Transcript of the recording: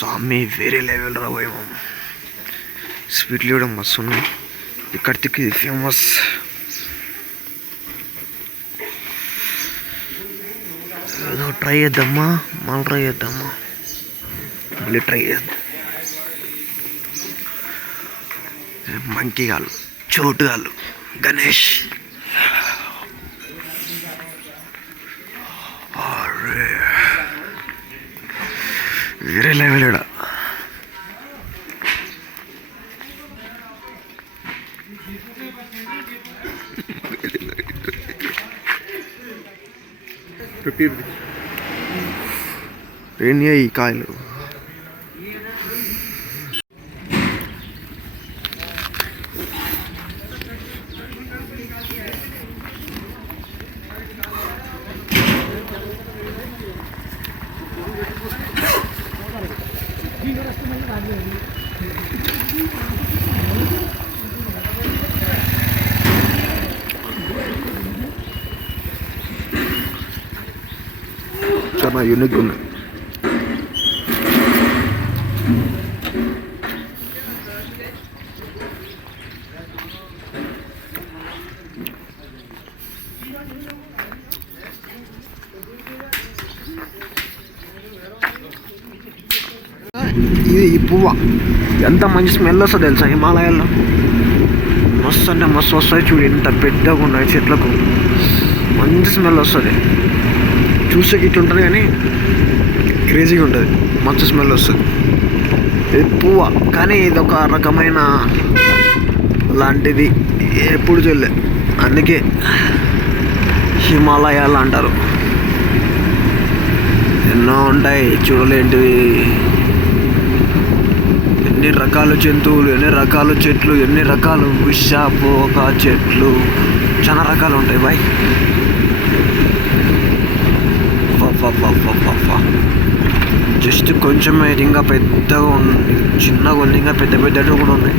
స్వామి వేరే లెవెల్ రాబోయేమో. స్వీట్లు కూడా మస్తు ఉన్నాయి. ఇక్కడికి ఫేమస్. ఏదో ట్రై చేద్దామా, మళ్ళీ ట్రై చేద్దామా, మళ్ళీ ట్రై చేద్దాం. మంకీ గాళ్ళు, చోటు గాళ్ళు, గణేష్. వేరే లెవెల్ ఇక్కడ. ఏంటి ఈ కాయలు? చాలా యూనిక్ ఉంది. ఇది ఈ పువ్వ ఎంత మంచి స్మెల్ వస్తుంది తెలుసా హిమాలయాల్లో. మస్తు అంటే మస్తు వస్తాయి. చూడు ఎంత పెద్దగా ఉన్నాయి చెట్లకు, మంచి స్మెల్ వస్తుంది. చూస్తే ఇట్లా ఉంటుంది కానీ క్రేజీగా ఉంటుంది, మంచి స్మెల్ వస్తుంది. ఇది పువ్వ కానీ ఇది ఒక రకమైన లాంటిది, ఎప్పుడు చూడలే. అందుకే హిమాలయాలు అంటారు. ఎన్నో ఉంటాయి చూడలేంటివి. ఎన్ని రకాల జంతువులు, ఎన్ని రకాల చెట్లు, ఎన్ని రకాలు విషపోక చెట్లు, చాలా రకాలు ఉంటాయి బాయ్. జస్ట్ కొంచెం ఇంకా పెద్దగా ఉంది, చిన్నగా ఉంది, ఇంకా పెద్ద పెద్దవి కూడా ఉన్నాయి.